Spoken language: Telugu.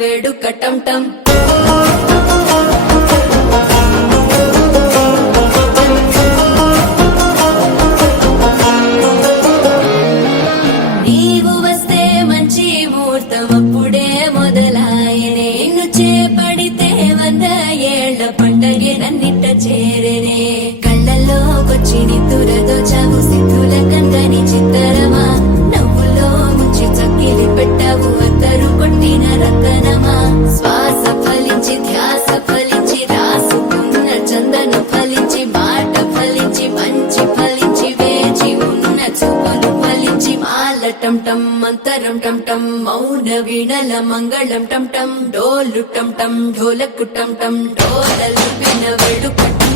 వేడుక టం టం నీవు వస్తే మంచి ముహూర్తం అప్పుడే మొదలాయనే నిన్ను చేపడితే 100 ఏళ్ల పండగే నన్నిట్ట చేరేనే కళ్ళల్లోకొచ్చి నిద్దురదోచావు సిద్ధుల కందని చిత్తరమా నవ్వులో ముంచి చక్కిలి పెట్టావు అద్దరు కొట్టిన రతనమా శ్వాస ఫలించి ధ్యాస ఫలించి రాసుకున్న చందను ఫలించి మాట ఫలించి మంచి ఫలించి వేచి ఉన్న చూపులు ఫలించి మాల టం టం మంతరం టం టం మౌన వీణల మంగళం టం టం డోలు టం టం ఢోలకు టం టం డోలలిపిన వేడుక టం